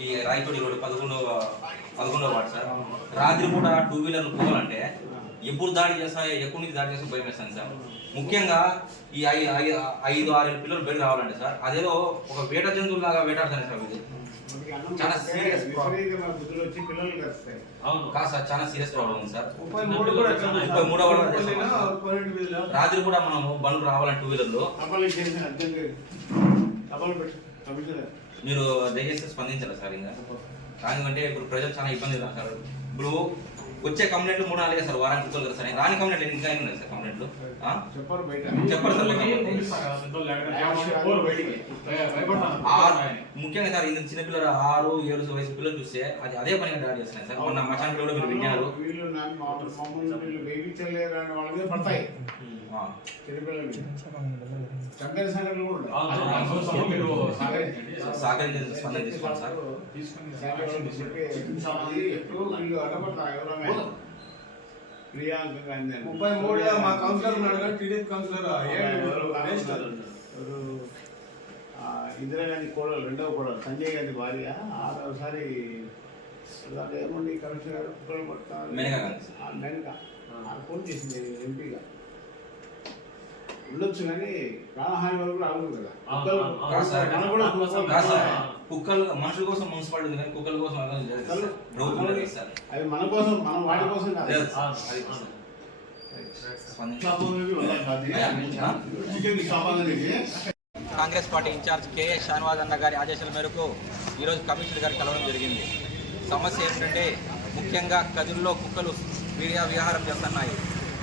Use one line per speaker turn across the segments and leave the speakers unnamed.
ఈ రాయచోటి రోడ్డు పదకొండవ పదకొండవ వార్డు సార్. రాత్రి పూట టూ వీలర్లు పోవాలంటే ఎప్పుడు దాడి చేస్తాయో ఎక్కడి నుంచి దాడి చేస్తే భయం వేస్తాను సార్. ముఖ్యంగా ఈ ఐ ఐ- ఐదు ఆరు ఏడు పిల్లలు బయట రావాలంటే సార్ అదేదో ఒక వేట జంతువులాగా వేటాడుతాను సార్ ఇది చాలా
కలుస్తాయి
అవును
కాదు సార్ చాలా సీరియస్ ప్రాబ్లం ఉంది సార్.
ముప్పై మూడు కూడా ఎట్లా ఉంది?
ముప్పై మూడో వాడు
ముప్పై
చేస్తాం.
మూడులో కోనేటి వీధిలో.
రాత్రి కూడా మనం బండ్లు రావాలంటే టూ వీలర్లు మీరు దయచేసి స్పందించాలి సార్ ఇంకా. కానివ్వంటే ఇప్పుడు ప్రజలు చాలా ఇబ్బంది ఉన్నారు సార్. ఇప్పుడు వచ్చే కంప్లైంట్లు మూడు నాలుగే సార్ వారానికి కుక్కలు కదా సార్. రాని కంప్లైంట్లు ఇంకా ఎన్ని ఉన్నాయి సార్ కంప్లైంట్లు?
చెప్పరు
సార్ ముఖ్యంగా సార్ ఇది చిన్నపిల్లలు ఆరు ఏడు వయసు పిల్లలు చూస్తే అది అదే పనిగా దాడి చేస్తున్నాయి సార్. మొన్న మచాన్ కూడా మీరు విన్నారు సహకరించి స్పందన తీసుకోండి సార్.
ముప్పై మూడులో మా కౌన్సిలర్ ఉన్నాడు కానీ టీడీపీ కౌన్సిలర్
ఇందిరాగాంధీ కోడలు రెండవ కోడలు సంజయ్ గాంధీ భార్య ఆరోసారి ఏముంది కమిషనర్
మేనకా.
ఆ, ఫోన్ చేసింది ఎంపీగా. ఉండొచ్చు కానీ ప్రాణహాని వరకు కాదు. కూడా కుక్కలు-
కాదు మనుషుల కోసం మున్సిపాలిటీ ఉంది కానీ కుక్కల కోసం
అవి మన కోసం మనం వాటి కోసం కాదు.
అది. Congress party incharge K A Shanawaz అన్న గారి ఆదేశాల మేరకు ఈరోజు కమిషనర్ గారు కలవడం జరిగింది. సమస్య ఏమిటంటే ముఖ్యంగా కదుల్లో కుక్కలు విహారం చేస్తున్నాయి.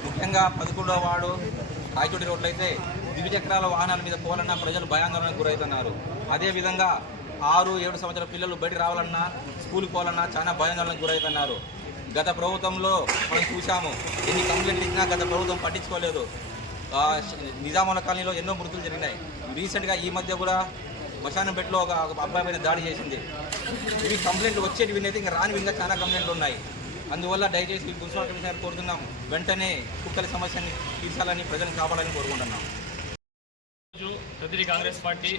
ముఖ్యంగా పదకొండవ వాడు రాయచోటి రోడ్లు అయితే ద్విచక్రాల వాహనాల మీద పోవాలన్నా ప్రజలు భయాందోళనకు గురవుతున్నారు. అదేవిధంగా ఆరు ఏడు సంవత్సరాల పిల్లలు బయట రావాలన్నా స్కూల్కి పోవాలన్నా చాలా భయాందోళనకు గురవుతున్నారు. గత ప్రభుత్వంలో మనం చూసాము ఎన్ని కంప్లైంట్లు ఇచ్చినా గత ప్రభుత్వం పట్టించుకోలేదు. నిజాముల కాలనీలో ఎన్నో మృతులు జరిగినాయి. రీసెంట్గా ఈ మధ్య కూడా మశానంపేటలో ఒక ఒక అబ్బాయి పైన దాడి చేసింది. ఇవి కంప్లైంట్లు వచ్చేటివి అయితే ఇంకా రాని విధంగా చాలా కంప్లైంట్లు ఉన్నాయి. అందువల్ల దయచేసి మున్సిపల్ కమిషనర్ కోరుతున్నాము. వెంటనే కుక్కల సమస్యని తీర్చాలని ప్రజలను కాపాడాలని కోరుకుంటున్నాం
రోజు కదిరి కాంగ్రెస్ పార్టీ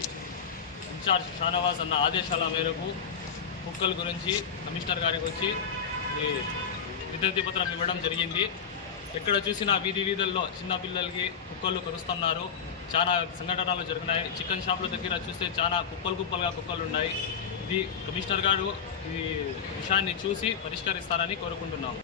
ఇన్ఛార్జ్ షానవాస్ అన్న ఆదేశాల మేరకు కుక్కల గురించి కమిషనర్ గారికి వచ్చి విద్యార్థి విద్యుత్ పత్రం ఇవ్వడం జరిగింది. ఎక్కడ చూసినా వీధి వీధుల్లో చిన్న పిల్లలకి కుక్కలు కరుస్తున్నారు. చాలా సంఘటనలు జరిగినాయి. చికెన్ షాపుల దగ్గర చూస్తే చాలా కుప్పలు కుప్పలుగా కుక్కలు ఉన్నాయి. ఇది కమిషనర్ గారు ఈ విషయాన్ని చూసి పరిష్కరిస్తారని కోరుకుంటున్నాం.